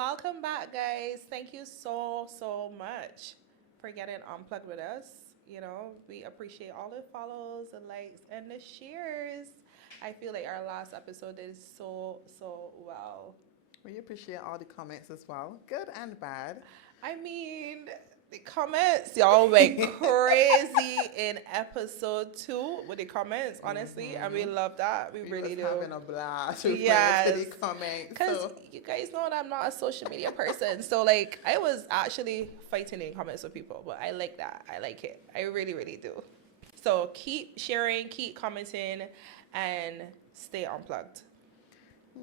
Welcome back, guys. Thank you so much for getting unplugged with us. We appreciate all the follows, the likes, and the shares. I feel like our last episode did so well. We appreciate all the comments as well, good and bad. I mean, the comments, y'all went crazy in episode 2 with the comments, honestly, and we love that. We really was do. having a blast replying Yes. to the comments. Because So, you guys know that I'm not a social media person. So, like, I was actually fighting in comments with people, but I like that. I like it. I really, really do. So, keep sharing, keep commenting, and stay unplugged.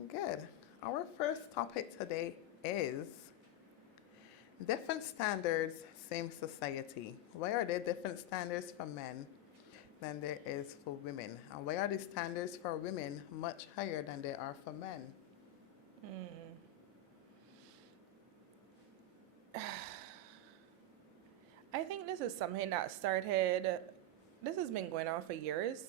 good. Our first topic today is different standards, same society. Why are there different standards for men than there is for women? And why are the standards for women much higher than they are for men? I think this is something that this has been going on for years.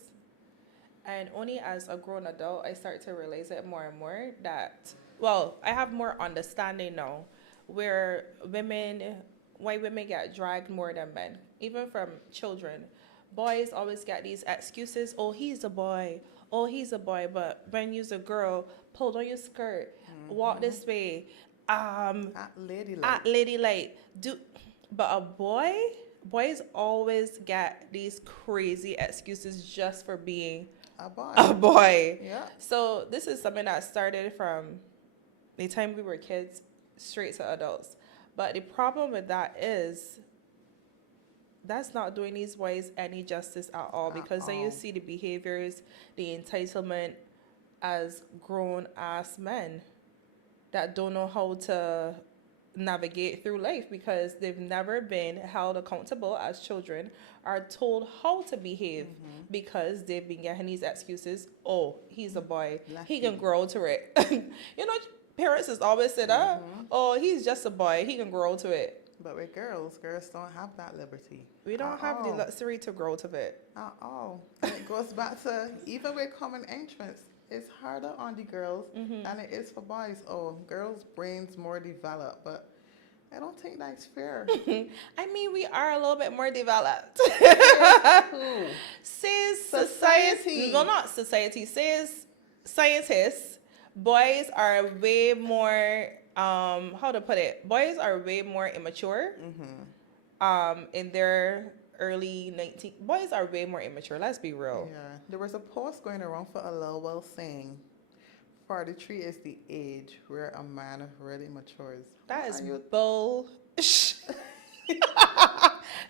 And only as a grown adult, I start to realize it more and more I have more understanding now where why women get dragged more than men, even from children. Boys always get these excuses, oh, he's a boy, but when you're a girl, pull down your skirt, walk this way, At ladylike. ladylike, but boys always get these crazy excuses just for being A boy. a boy. Yeah. So this is something that started from the time we were kids straight to adults. But the problem with that is that's not doing these boys any justice at all, because then you see the behaviors, the entitlement as grown ass men that don't know how to navigate through life because they've never been held accountable as children, are told how to behave because they've been getting these excuses. Oh, he's a boy. He can grow to it. Parents has always said, oh, he's just a boy. He can grow to it. But with girls don't have that liberty. We don't have the luxury to grow to it. At all. And it goes back to, even with common entrance, it's harder on the girls than it is for boys. Oh, girls' brains more developed, but I don't think that's fair. I mean, we are a little bit more developed. Who? Says Society. No, not society. Says scientists. Boys are way more. How to put it? Boys are way more immature. In their early 19. Boys are way more immature. Let's be real. Yeah. There was a post going around for a little while saying 43 is the age where a man really matures. That is Are you- bull.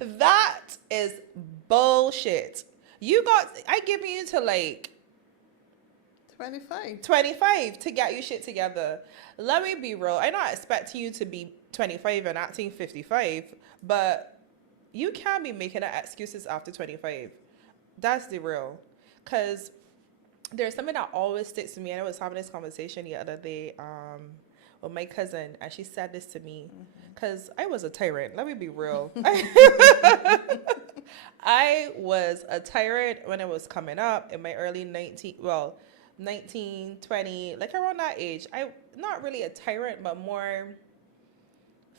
That is bullshit. I give you to like 25. 25 to get your shit together. Let me be real. I'm not expecting you to be 25 and acting 55, but you can't be making up excuses after 25. That's the real. Because there's something that always sticks to me, and I was having this conversation the other day with my cousin, and she said this to me because I was a tyrant. Let me be real. I was a tyrant when I was coming up in my early 19, 20, like around that age. I not really a tyrant, but more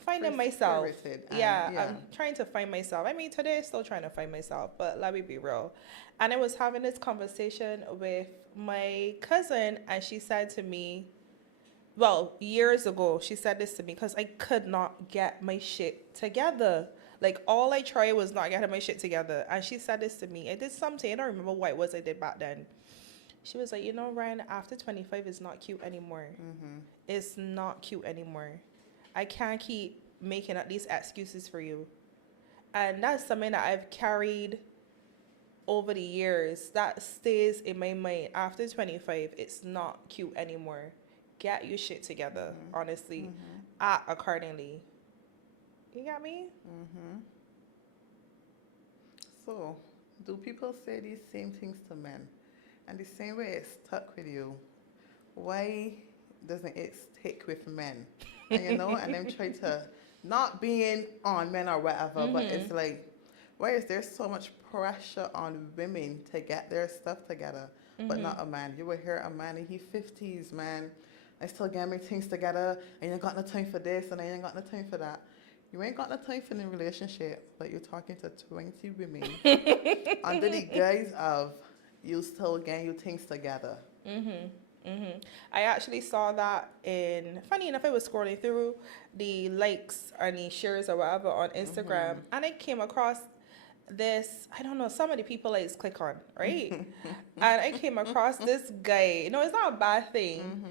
finding myself. I'm trying to find myself. I mean, today I'm still trying to find myself, but let me be real. And I was having this conversation with my cousin, and she said to me, years ago, she said this to me because I could not get my shit together. Like, all I tried was not getting my shit together. And she said this to me. I did something. I don't remember what it was I did back then. She was like, Ryan, after 25 is not cute anymore. It's not cute anymore. I can't keep making up these excuses for you. And that's something that I've carried over the years. That stays in my mind. After 25, it's not cute anymore. Get your shit together, honestly. Act accordingly. You got me? So, do people say these same things to men? And the same way it stuck with you, why doesn't it stick with men? And and them try to not being on men or whatever, but it's like, why is there so much pressure on women to get their stuff together, but not a man? You will hear a man in his 50s, man, I still get my things together. I ain't got no time for this and I ain't got no time for that. You ain't got no time for the relationship, but you're talking to 20 women under the guise of you still getting your things together. I actually saw that funny enough, I was scrolling through the likes or the shares or whatever on Instagram, and I came across this, I don't know, some of the people I just click on, right? And I came across this guy. No, it's not a bad thing.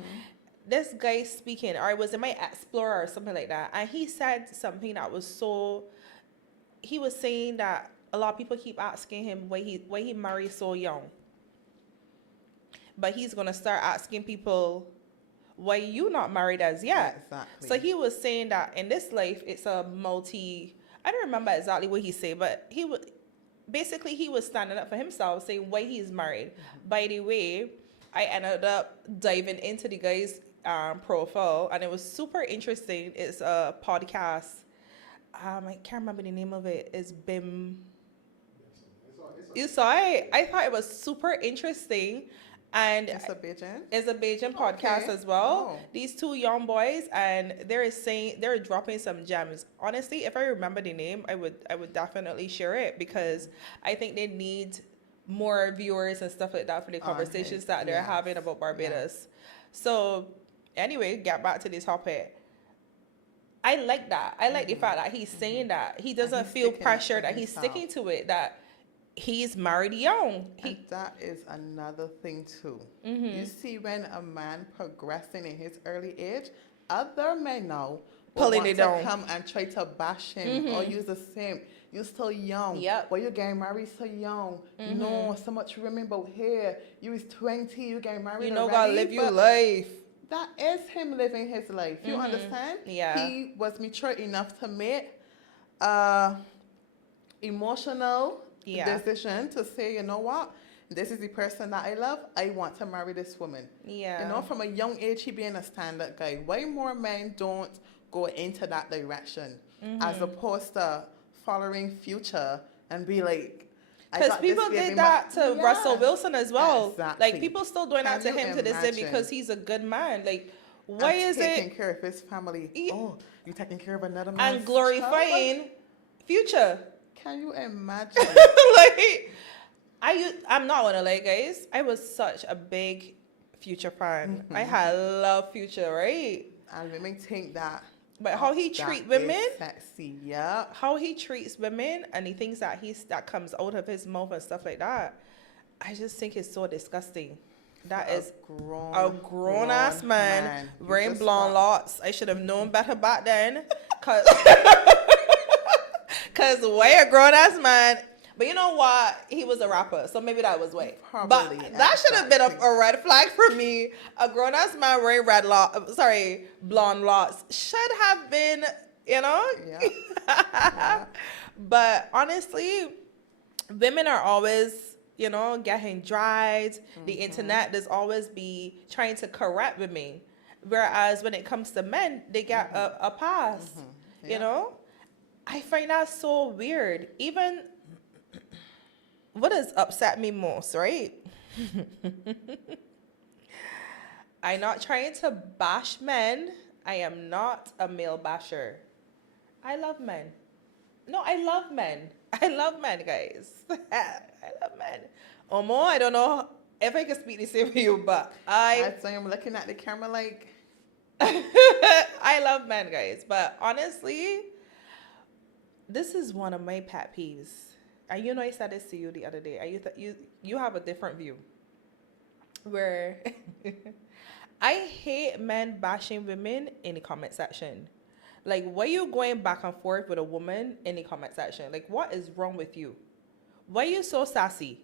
This guy speaking, or it was in my Explorer or something like that, and he said something that was he was saying that a lot of people keep asking him why he married so young. But he's going to start asking people, why you not married as yet? Exactly. So he was saying that in this life, it's a I don't remember exactly what he said, but he was standing up for himself, saying why he's married. By the way, I ended up diving into the guy's profile, and it was super interesting. It's a podcast. I can't remember the name of it. It's BIM. You saw it? I thought it was super interesting. And it's a Bajan podcast as well. Oh. These two young boys, and they're dropping some gems. Honestly, if I remember the name, I would definitely share it, because I think they need more viewers and stuff like that for the conversations that they're having about Barbados. So anyway, get back to this topic. I like that. I like the fact that he's saying that he doesn't feel pressure, that he's sticking to it, that he's married young. And that is another thing too. You see, when a man progressing in his early age, other men now pulling it down, come and try to bash him or use the same. You're still young. Yep. Why you getting married so young? No, so much women about here. You is 20, you getting married. You know, already, gotta live your life. That is him living his life. You understand? Yeah. He was mature enough to make emotional decision to say, you know what, this is the person that I love. I want to marry this woman. Yeah. You know, from a young age, he being a stand-up guy. Why more men don't go into that direction as opposed to following Future and be like, because people did that to Russell Wilson as well. Exactly. Like, people still doing that to him to this day because he's a good man. Like, why is it taking care of his family? Oh, you taking care of another man and glorifying Future? Can you imagine? Like, I'm not gonna lie, guys. I was such a big Future fan. I had love Future, right? And women think that. But how he treat women, sexy, yeah. How he treats women and the things that comes out of his mouth and stuff like that, I just think it's so disgusting. That is a grown ass man wearing blonde locks. I should have known better back then, cause way a grown ass man. But you know what? He was a rapper, so maybe that was way. Probably. But that should have been a red flag for me. A grown ass man wearing blonde locks should have been, you know. Yeah. But honestly, women are always, you know, getting dried. The internet, there's always be trying to correct women, whereas when it comes to men, they get a pass. You know, I find that so weird. Even what has upset me most, right? I'm not trying to bash men. I am not a male basher. I love men. No, I love men. I love men, guys. I love men. Omo, I don't know if I can speak the same for you, but I'm looking at the camera like I love men, guys. But honestly, this is one of my pet peeves. And you know, I said this to you the other day. You have a different view. Where I hate men bashing women in the comment section. Like, why are you going back and forth with a woman in the comment section? Like, what is wrong with you? Why are you so sassy?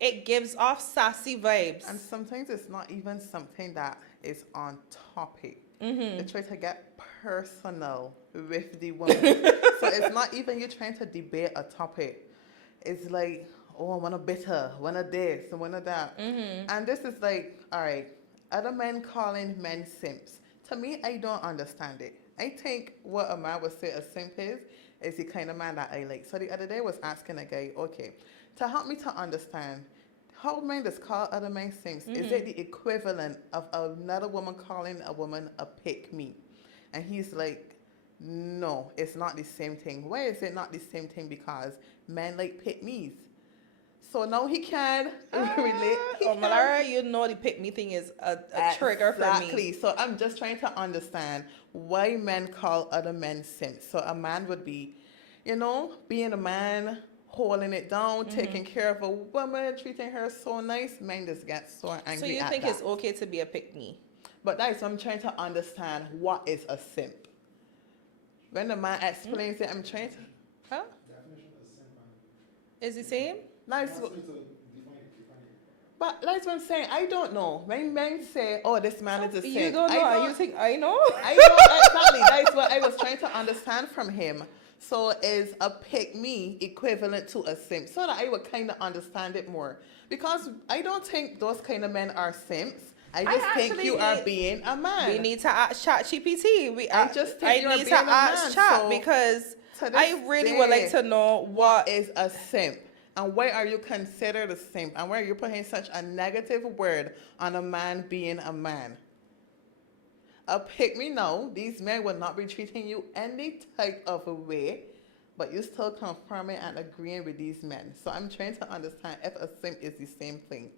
It gives off sassy vibes. And sometimes it's not even something that is on topic. They try to get personal with the woman. So it's not even you trying to debate a topic. It's like, oh, I want to bitter, one of this, and one of that. And this is like, all right, other men calling men simps. To me, I don't understand it. I think what a man would say a simp is the kind of man that I like. So the other day I was asking a guy, okay, to help me to understand, how men just call other men simps? Is it the equivalent of another woman calling a woman a pick me? And he's like, no, it's not the same thing. Why is it not the same thing? Because men like pick me's. So now he can relate. Malara, you know the pick me thing is a trigger for me. Exactly. So I'm just trying to understand why men call other men simps. So a man would be, being a man, holding it down, taking care of a woman, treating her so nice. Men just get so angry. So you think it's okay to be a pick me? But that's I'm trying to understand what is a simp. When the man explains it, I'm trying to. Huh? Definition of simp. Is the same? Nice. But that's what I'm saying. I don't know. When men say, "Oh, this man is a simp," you don't know. You think I know? I know exactly. That's what I was trying to understand from him. So is a pick me equivalent to a simp? So that I would kind of understand it more. Because I don't think those kind of men are simps. I just think you are being a man. We need to ask ChatGPT. I need to ask Chat because I really would like to know what is a simp. And why are you considered a simp? And why are you putting such a negative word on a man being a man? A pick me, no. These men will not be treating you any type of a way, but you still confirming and agreeing with these men. So I'm trying to understand if a simp is the same thing.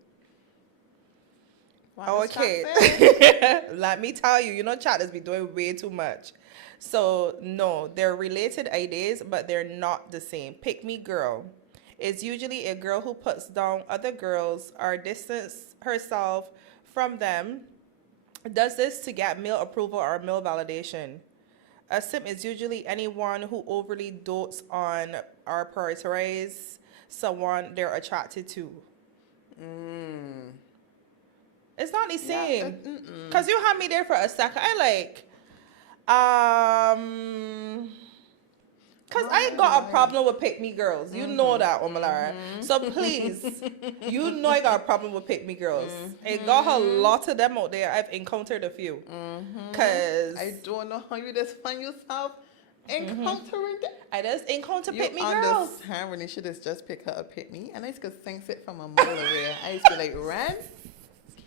Okay. Let me tell you, chat has been doing way too much. So no, they're related ideas, but they're not the same. Pick me girl is usually a girl who puts down other girls or distance herself from them, does this to get male approval or male validation. A simp is usually anyone who overly dotes on or prioritizes someone they're attracted to. It's not the same. Because you had me there for a second. Because I got a problem with pick me girls. You know that, Omalara. So please, I got a problem with pick me girls. I got a lot of them out there. I've encountered a few. Because I don't know how you just find yourself encountering them. I just encounter pick me girls. You understand when you should just pick her a pick me. And I used to sense it from a mile away. I used to run.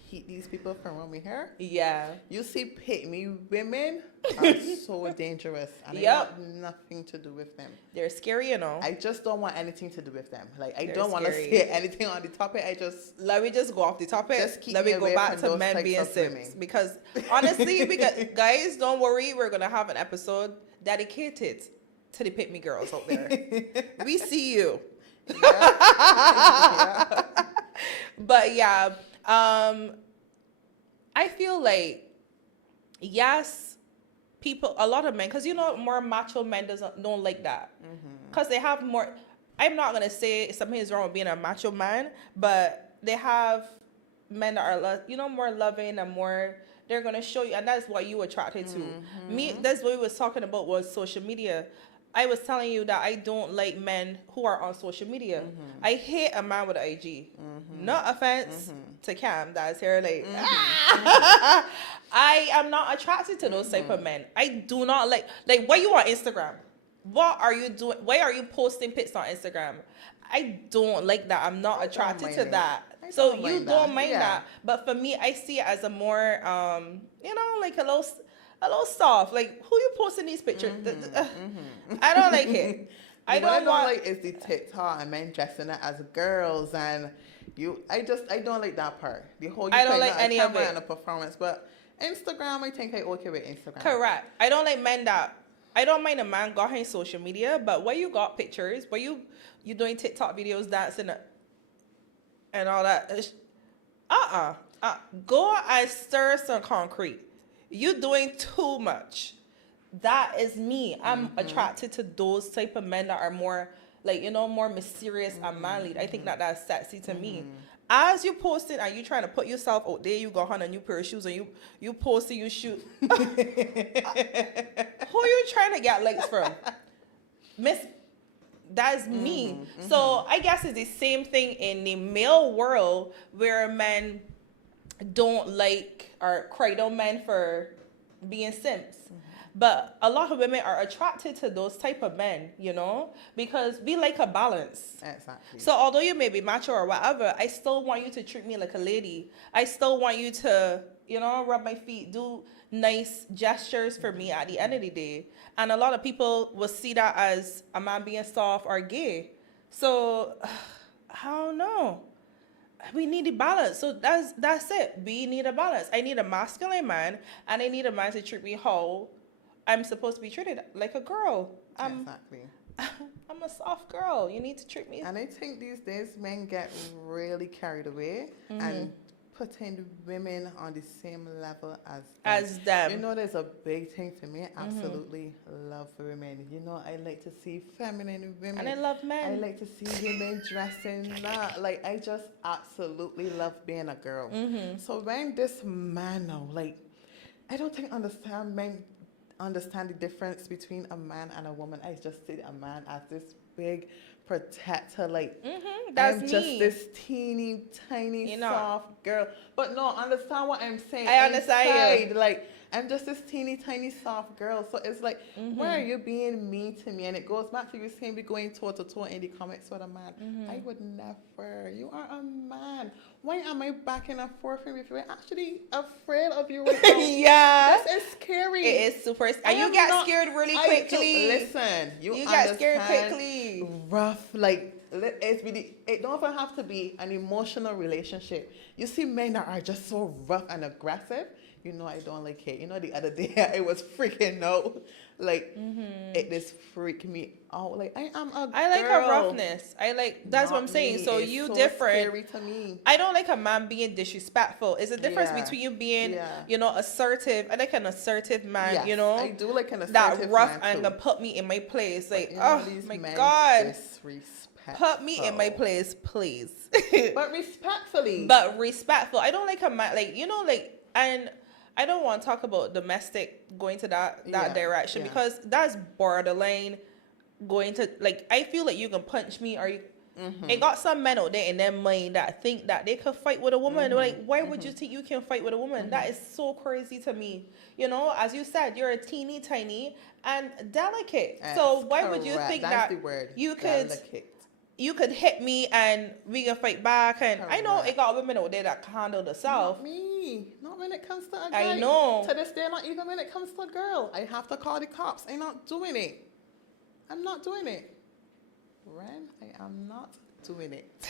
Keep these people from around me here. Yeah. You see, pick me women are so dangerous. And I want nothing to do with them. They're scary, I just don't want anything to do with them. I don't want to say anything on the topic. Let me just go off the topic. Let me go back to men being simps. Because honestly, guys, don't worry. We're going to have an episode dedicated to the pick me girls out there. We see you. Yeah. But yeah. I feel like, yes, a lot of men, because more macho men don't like that. Because they have more, I'm not going to say something is wrong with being a macho man, but they have men that are, more loving and more, they're going to show you, and that's what you attracted to. Me, that's what we was talking about was social media. I was telling you that I don't like men who are on social media. I hate a man with an IG. No offense to Cam, that's here I am not attracted to those type of men. I do not like what you on Instagram? What are you doing? Why are you posting pics on Instagram? I don't like that. I'm not attracted to that. So you don't mind that. But for me, I see it as a more, a little soft. Who you posting these pictures? I don't like it. I don't like is the TikTok and men dressing it as girls and I don't like that part. The whole I don't like any of it. And a performance, but Instagram, I think I okay with Instagram. Correct. I don't like men that. I don't mind a man got on social media, but where you got pictures, where you doing TikTok videos, dancing, and all that. Go and stir some concrete. You doing too much. That is me. I'm attracted to those type of men that are more more mysterious and manly. I think that's sexy to me. As you posting and you trying to put yourself out there, you got on a new pair of shoes and you posting you shoot. Who you trying to get likes from? Miss, that's me. So I guess it's the same thing in the male world where men don't like or cradle men for being simps. But a lot of women are attracted to those type of men, you know, because we like a balance. Exactly. So although you may be macho or whatever, I still want you to treat me like a lady. I still want you to, you know, rub my feet, do nice gestures for me at the end of the day. And a lot of people will see that as a man being soft or gay. So I don't know. We need a balance. So that's it. We need a balance. I need a masculine man, and I need a man to treat me how I'm supposed to be treated, like a girl. Exactly. I'm a soft girl. You need to treat me. And I think these days men get really carried away and putting women on the same level as them. You know, there's a big thing for me. I absolutely love women. You know, I like to see feminine women. And I love men. I like to see women dressing up. Like, I just absolutely love being a girl. So when this man now, like, I don't think men understand the difference between a man and a woman. I just see a man as this big protector, like that's I'm me. just this teeny tiny soft girl. But no, understand what I'm saying. I understand you. Like, I'm just this teeny tiny soft girl. So it's like, why are you being mean to me? And it goes back to you saying we're going toe to toe in the comics with a man. I would never. You are a man. Why am I backing and forth with you? I'm actually afraid of you right now. Yeah. This is scary. It is super. And you get scared really quickly. Listen, you get scared quickly. Rough, like, it don't even have to be an emotional relationship. You see men that are just so rough and aggressive. You know, I don't like it. You know, the other day I was freaking out. Like, it just freaked me out. Like, I am a girl. I like a roughness. That's what I'm saying. So it's you so different. Scary to me. I don't like a man being disrespectful. It's a difference between you being, you know, assertive. I like an assertive man, yes, you know. I do like an assertive that rough man and too. Put me in my place. Like, oh my God. Put me in my place, please. But respectfully. But respectful. I don't like a man, like, you know, like, and I don't want to talk about domestic going to that direction because that's borderline going to, like, I feel like you can punch me or you, it got some men out there in their mind that think that they could fight with a woman. Like, why would you think you can fight with a woman? That is so crazy to me. You know, as you said, you're a teeny tiny and delicate. So why would you think that you could... Delicate. You could hit me and we can fight back. And I know it got women out there that can handle themselves. Not me. Not when it comes to a guy. I know. To this day, not even when it comes to a girl. I have to call the cops. I'm not doing it. I'm not doing it. Ren, I am not doing it.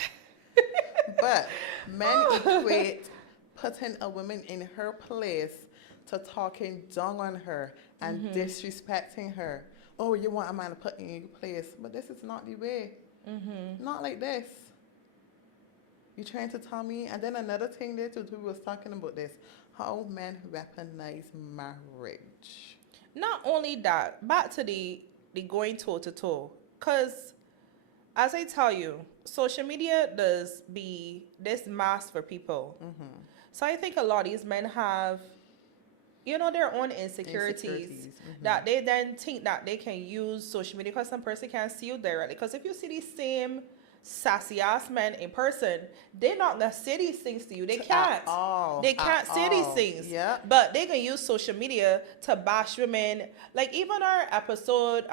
But men equate putting a woman in her place to talking down on her and disrespecting her. Oh, you want a man to put in your place. But this is not the way. Not like this. You're trying to tell me, and then another thing there too, we was talking about this, how men weaponize marriage. Not only that, back to the going toe to toe, because as I tell you, social media does be this mask for people. So I think a lot of these men have, you know, their own insecurities. That they then think that they can use social media because some person can't see you directly. Because if you see these same sassy ass men in person, they're not gonna say these things to you. They can't. They can't say these things. Yeah. But they can use social media to bash women. Like even our episode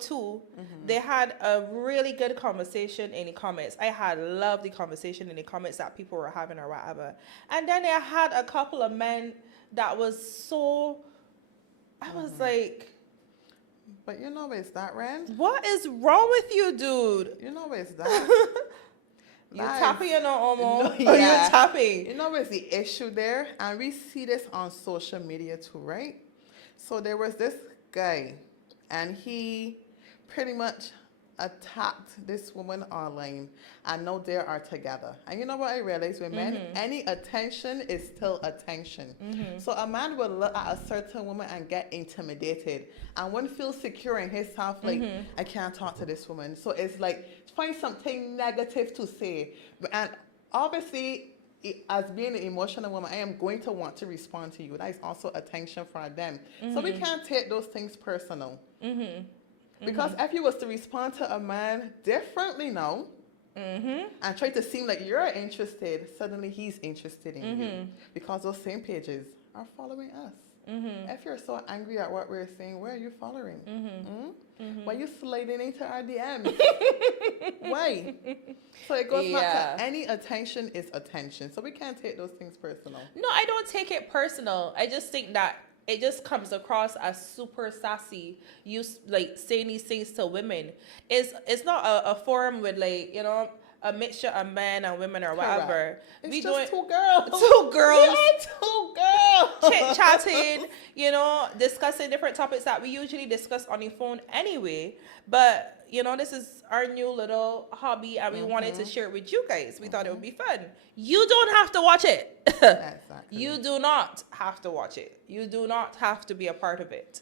2, they had a really good conversation in the comments. I had loved the conversation in the comments that people were having or whatever. And then they had a couple of men that was so, I was like... But you know where's that, Ren? What is wrong with you, dude? You know where's that? You tapping or no, Omo? No, yeah. Or you tapping? You know where's the issue there? And we see this on social media too, right? So there was this guy, and he pretty much attacked this woman online, and now they are together. And you know what I realized with men? Any attention is still attention. So a man will look at a certain woman and get intimidated, and one feels secure in himself, like, I can't talk to this woman. So it's like, find something negative to say. And obviously, as being an emotional woman, I am going to want to respond to you. That is also attention for them. So we can't take those things personal. Because if you was to respond to a man differently now, and try to seem like you're interested, suddenly he's interested in you. Because those same pages are following us. If you're so angry at what we're saying, where are you following? Why are you sliding into our DMs? Why? So it goes back to any attention is attention. So we can't take those things personal. No, I don't take it personal. I just think that it just comes across as super sassy. You like saying these things to women. It's not a forum with like, you know, a mixture of men and women or whatever. It's we just two girls. Two girls. Two girls. Chit-chatting, you know, discussing different topics that we usually discuss on the phone anyway. But, you know, this is our new little hobby and we wanted to share it with you guys. We thought it would be fun. You don't have to watch it. Exactly. You do not have to watch it. You do not have to be a part of it.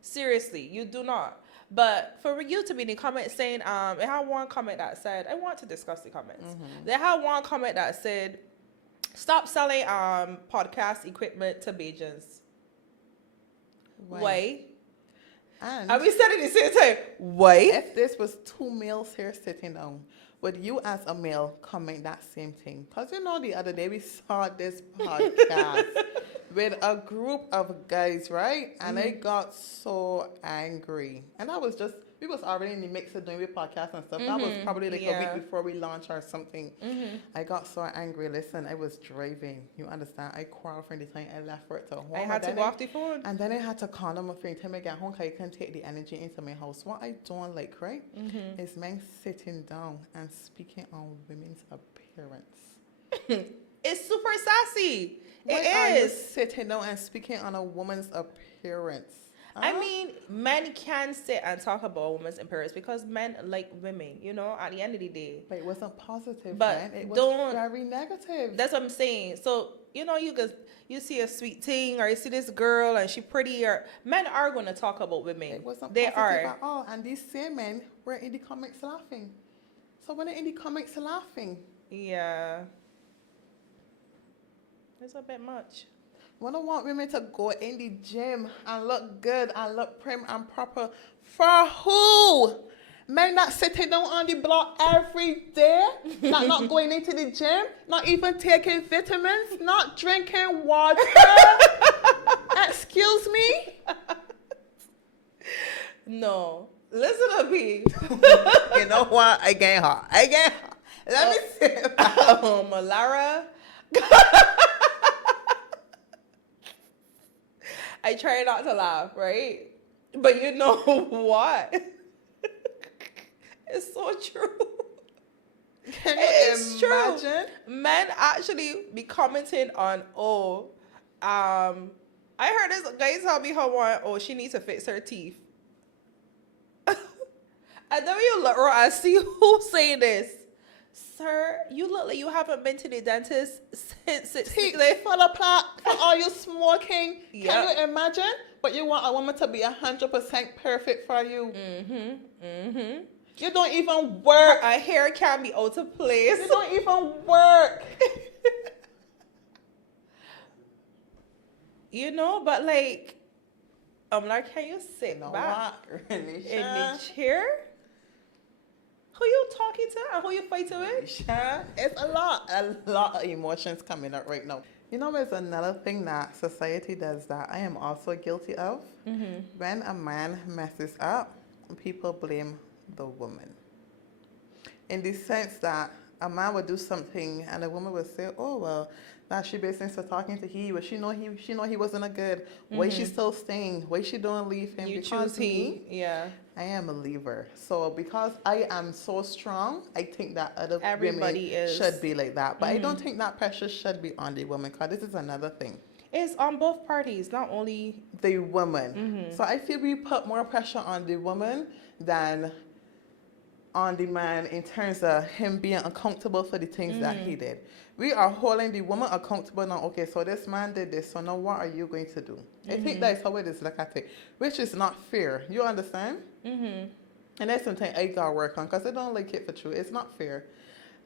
Seriously, you do not. But for you to be in the comments saying, it had one comment that said, I want to discuss the comments. They had one comment that said, stop selling podcast equipment to Bajans. Why? And we said it at the same time. Why? If this was two males here sitting down, would you as a male comment that same thing? Because you know the other day we saw this podcast with a group of guys, right? And I got so angry. And that was just, we was already in the mix of doing the podcast and stuff. That was probably like a week before we launched or something. I got so angry. Listen, I was driving. You understand? I quarreled from the time I left work to home. I had to go off the phone. And then I had to call them a friend to make it home because I couldn't take the energy into my house. What I don't like, right, is men sitting down and speaking on women's appearance. It's super sassy. Why are you sitting down and speaking on a woman's appearance? I mean, men can sit and talk about a woman's appearance because men like women, you know, at the end of the day. But it wasn't positive, but man. It was very negative. That's what I'm saying. So, you know, you see a sweet thing or you see this girl and she pretty, or men are going to talk about women. It wasn't positive at all. And these same men were in the comments laughing. So when they're in the comments laughing. Yeah. It's a bit much. We don't want women to go in the gym and look good and look prim and proper. For who? Men not sitting down on the block every day, not going into the gym, not even taking vitamins, not drinking water. Excuse me? No. Listen to me. You know what? I get hot. Let me see. Lara. I try not to laugh, right? But you know what? It's so true. Can you imagine? True. Men actually be commenting on, I heard this guy tell me she needs to fix her teeth. And then you look around and see who's saying this. Sir, you look like you haven't been to the dentist since it's full of plaque for all you smoking. Yep. Can you imagine? But you want a woman to be 100% perfect for you. You don't even work. Her hair can be out of place. You don't even work. You know, but like, I'm like, can you sit back in the chair? Who you talking to and who you fighting with? It's a lot of emotions coming up right now. You know, there's another thing that society does that I am also guilty of. When a man messes up, people blame the woman. In the sense that a man would do something and a woman would say, oh, well, now she business for talking to he, but she know he wasn't a good. Why she still staying? Why she don't leave him? You because choose he. Yeah. I am a leaver. So because I am so strong, I think that other Everybody women should be like that. But I don't think that pressure should be on the woman, because this is another thing. It's on both parties, not only the woman. So I feel we put more pressure on the woman than on the man in terms of him being accountable for the things that he did. We are holding the woman accountable now. Okay, so this man did this, so now what are you going to do? I think that's how it is, like I say, which is not fair. You understand? And that's something I got to work on, because I don't like it for true. It's not fair.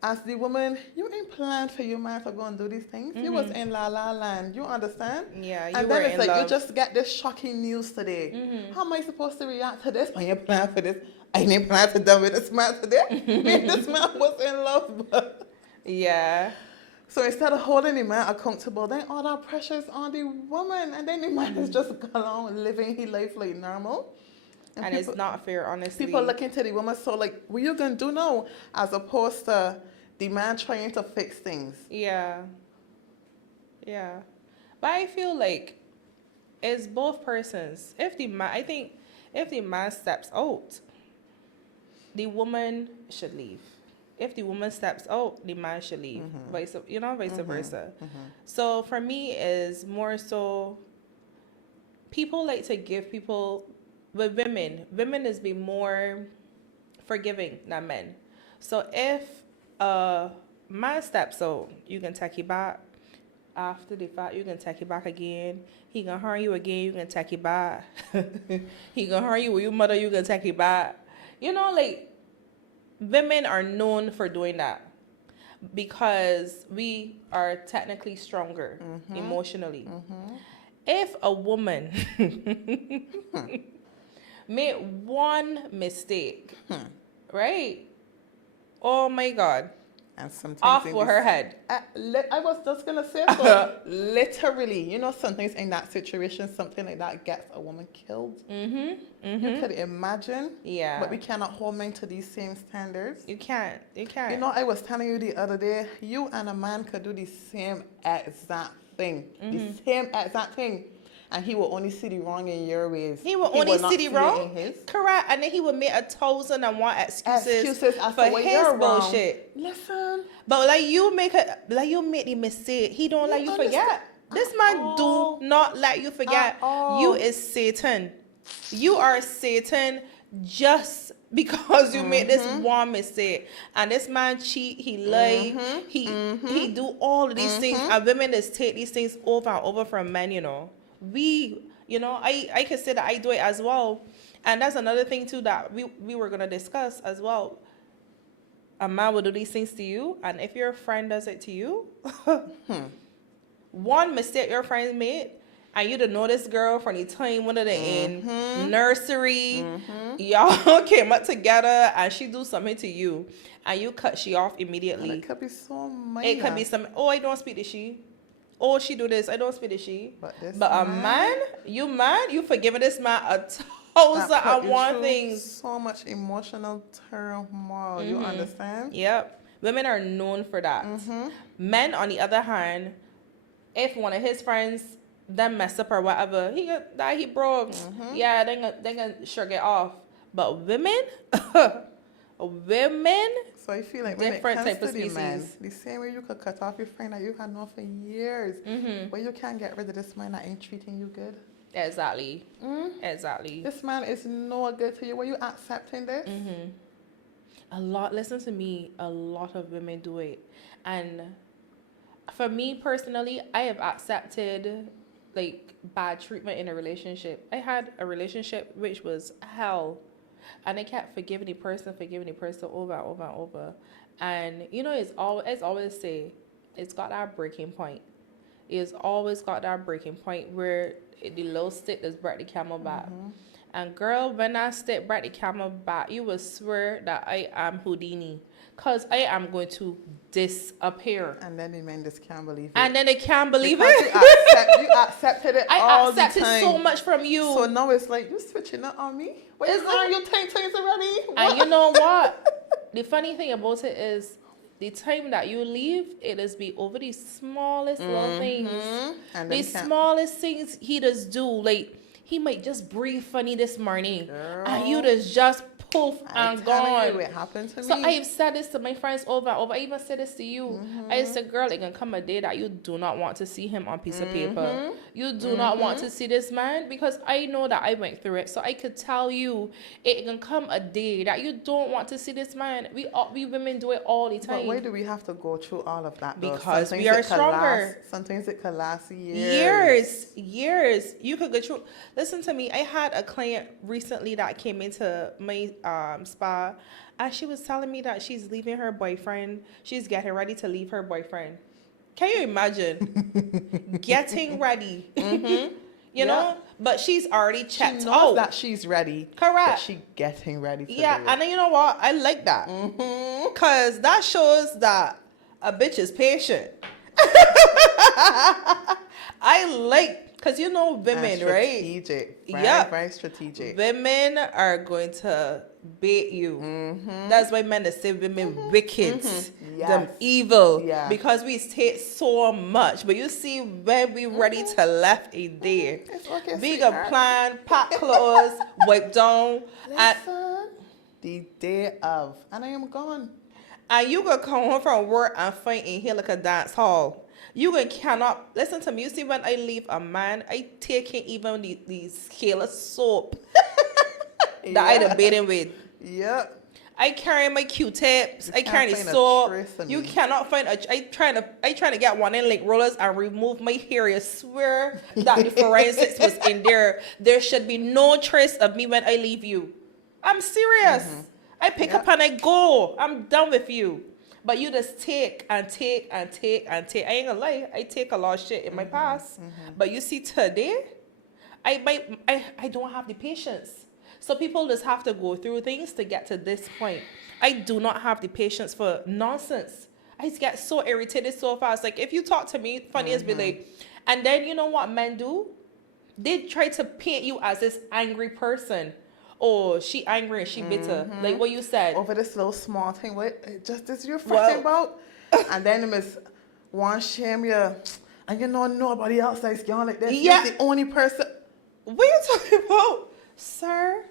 As the woman, you ain't planned for your man to go and do these things. You was in la la land. You understand? Yeah, you and were then it's in like love. You just get this shocking news today. How am I supposed to react to this? I ain't planned for this. I didn't plan to done with this man today. This man was in love. Yeah. So instead of holding the man accountable, then all that pressure is on the woman, and then the man is just going on living his life like normal. And people, it's not fair, honestly. People looking to the woman, so like, what you gonna do now? As opposed to the man trying to fix things. Yeah. Yeah. But I feel like it's both persons. I think if the man steps out, the woman should leave. If the woman steps out, the man should leave. Vice versa. So for me, is more so people like to give people, with women is be more forgiving than men. So if a man steps out, you can take it back. After the fact, you can take it back again. He gonna harm you again, you can take it back. He gonna harm you with your mother, you can take it back. You know, like, women are known for doing that because we are technically stronger emotionally. If a woman made one mistake, right? Oh my God. And sometimes off with her head. I was just going to say, so literally, you know, sometimes in that situation, something like that gets a woman killed. You could imagine. Yeah. But we cannot hold men to these same standards. You can't. You know, I was telling you the other day, you and a man could do the same exact thing. The same exact thing. And he will only see the wrong in your ways. He will only see the wrong? Correct. And then he will make 1,001 excuses as for to his bullshit. Listen. But like you make the mistake, he don't let you forget. This man do not let you forget. You is Satan. You are Satan just because you made this one mistake. And this man cheat, he lie, he do all of these things. And women just take these things over and over from men, you know. I consider I do it as well. And that's another thing too that we were going to discuss as well. A man will do these things to you, and if your friend does it to you, one mistake your friend made, and you didn't know this girl from the time when they're in nursery, y'all came up together, and she do something to you, and you cut she off immediately. And it could be so minor. It could be some, I don't speak to she. Oh, she do this, I don't speak to she. But a man, you forgiving this man 1,001 things. So much emotional turmoil. You understand? Yep. Women are known for that. Men, on the other hand, if one of his friends then mess up or whatever, he broke. Yeah, they gonna sure get off. But women, so I feel like when it comes to the man, the same way you could cut off your friend that you had known for years, but you can't get rid of this man that ain't treating you good. Exactly. Exactly. This man is no good to you. Were you accepting this? Listen to me, a lot of women do it. And for me personally, I have accepted like bad treatment in a relationship. I had a relationship which was hell. And I kept forgiving the person over and over and over. And you know, it's always say, it's got that breaking point. It's always got that breaking point where the low stick does break the camel back. And girl, when I stick break the camel back, you will swear that I am Houdini. Because I am going to disappear. And then the men just can't believe it. And then they can't believe because it. You accepted it all the time. I accepted so much from you. So now it's like, you switching up on me? Wait, are you 10 times already? What? And you know what? The funny thing about it is, the time that you leave, it is be over the smallest little things. And the smallest things he does do. Like, he might just breathe funny this morning. Girl. And you just poof and gone. It happened to me. So I have said this to my friends over and over. I even said this to you. I said, girl, it can come a day that you do not want to see him on piece of paper. You do not want to see this man, because I know that I went through it. So I could tell you, it can come a day that you don't want to see this man. We women do it all the time. But why do we have to go through all of that? Because we are stronger. Sometimes it could last years. You could go through. Listen to me. I had a client recently that came into my spa, and she was telling me that she's leaving her boyfriend. She's getting ready to leave her boyfriend. Can you imagine getting ready? You know, but she's already checked out that she's ready. Correct. But she getting ready to and then you know what? I like that, because that shows that a bitch is patient. I like, because you know women, strategic, right? Yeah. Very strategic. Women are going to bait you. Mm-hmm. That's why men that say women wicked, them evil, because we take so much. But you see, when we ready to left a day, we can plan, pack clothes, wipe down. Listen, the day of, and I am gone. And you can come home from work and find in here like a dance hall. You cannot listen to me. You see, when I leave a man, I take in even the scale of soap that I debating with. Yep. I carry my Q-tips. I carry the soap. You cannot find I trying to get one in like rollers and remove my hair. I swear that the forensics was in there. There should be no trace of me when I leave you. I'm serious. Mm-hmm. I pick up and I go. I'm done with you. But you just take and take and take and take. I ain't gonna lie. I take a lot of shit in my past. Mm-hmm. But you see today, I don't have the patience. So people just have to go through things to get to this point. I do not have the patience for nonsense. I just get so irritated so fast. Like if you talk to me, funny as be like, and then you know what men do? They try to paint you as this angry person. Oh, she angry and she bitter. Like what you said. Over this little small thing. What? Just this you're fretting about? And then them is one shame you. And you know nobody else that's going like this. Yeah. You're the only person. What are you talking about? Sir?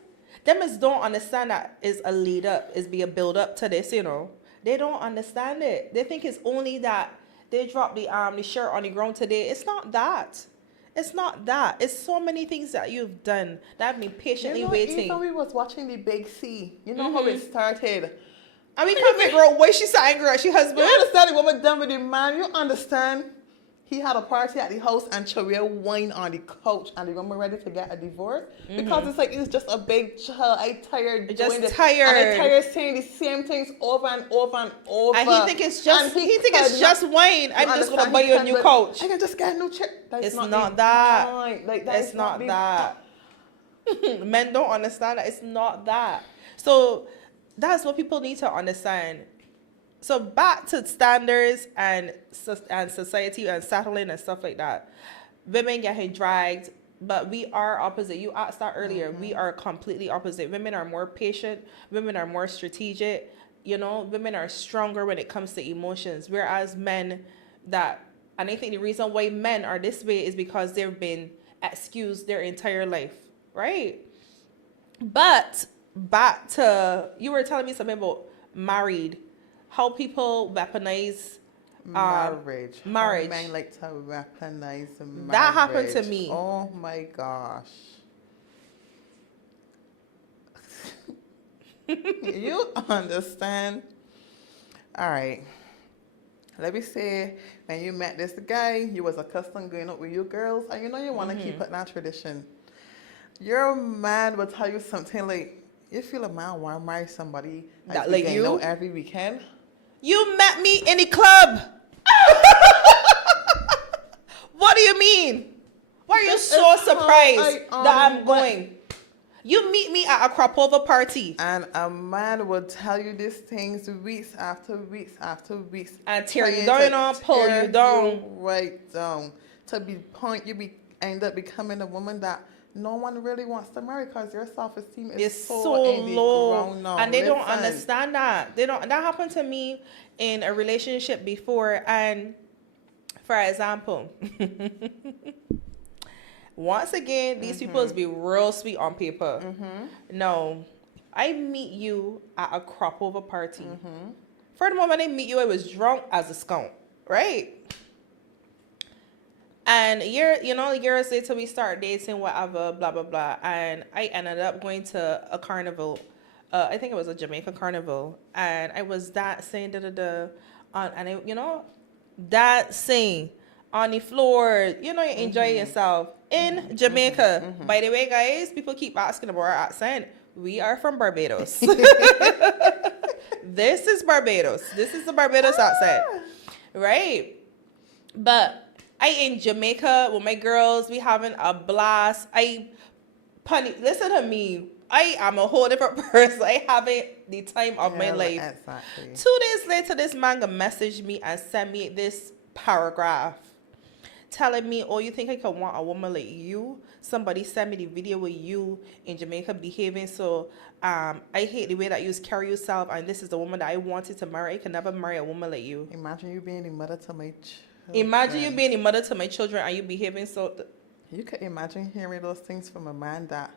Them is don't understand that is a lead up. Is be a build up to this, you know. They don't understand it. They think it's only that they drop the shirt on the ground today. It's not that. It's not that. It's so many things that you've done that have been patiently waiting. Even we was watching the Big C. You know how it started. I mean, can't figure out why she's so angry at her husband. You understand what we've done with the man? You understand? He had a party at the house and Charia wine on the couch and the woman ready to get a divorce. Because it's like, it's just a big child. I tired doing this. Tired. And I tired saying the same things over and over and over. And he think it's just wine. I'm just going to buy you a new couch. I can just get a new chair. It's not that. Like, it's not that. Men don't understand that. It's not that. So that's what people need to understand. So back to standards and society and settling and stuff like that. Women getting dragged, but we are opposite. You asked that earlier. We are completely opposite. Women are more patient. Women are more strategic. You know, women are stronger when it comes to emotions. Whereas men and I think the reason why men are this way is because they've been excused their entire life, right? But back to, you were telling me something about married. How people weaponize marriage. Men like to weaponize marriage. That happened to me. Oh my gosh. You understand? All right. Let me say, when you met this guy, you was accustomed going out with your girls, and you know you want to keep it that tradition. Your man will tell you something like, you feel a man want to marry somebody that like you every weekend. You met me in the club. What do you mean? Why are you so surprised that I'm going? You meet me at a crop over party. And a man will tell you these things weeks after weeks after weeks. And tear you down and pull you down. Right down. You end up becoming a woman that no one really wants to marry because your self-esteem is so low now. And they don't understand that. That happened to me in a relationship before. And for example, once again, these people be real sweet on paper. No, I meet you at a crop over party. For the moment I meet you, I was drunk as a skunk, right? And years later we start dating, whatever, blah blah blah. And I ended up going to a carnival. I think it was a Jamaica carnival, and I was dancing, dancing on the floor. You know, you enjoy yourself in Jamaica. By the way, guys, people keep asking about our accent. We are from Barbados. This is Barbados. This is the Barbados accent, right? But I in Jamaica with my girls, we having a blast. Listen to me. I am a whole different person. I having the time of my life. Exactly. 2 days later, this man messaged me and sent me this paragraph telling me, oh, you think I could want a woman like you? Somebody sent me the video with you in Jamaica behaving so I hate the way that you carry yourself, and this is the woman that I wanted to marry. I can never marry a woman like you. Imagine you being the mother to my children. Imagine you being the mother to my children and you behaving so... You could imagine hearing those things from a man that...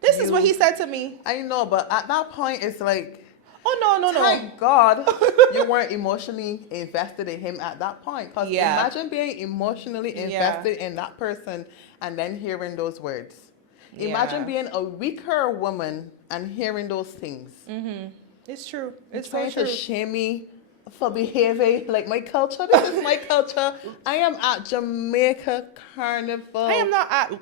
This is what he said to me. I know, but at that point, it's like... Oh, no. Thank God you weren't emotionally invested in him at that point. Because imagine being emotionally invested in that person and then hearing those words. Imagine being a weaker woman and hearing those things. Mm-hmm. It's true. It's trying so true. to shame me for behaving like my culture. This is my culture. I am at Jamaica Carnival. I am not at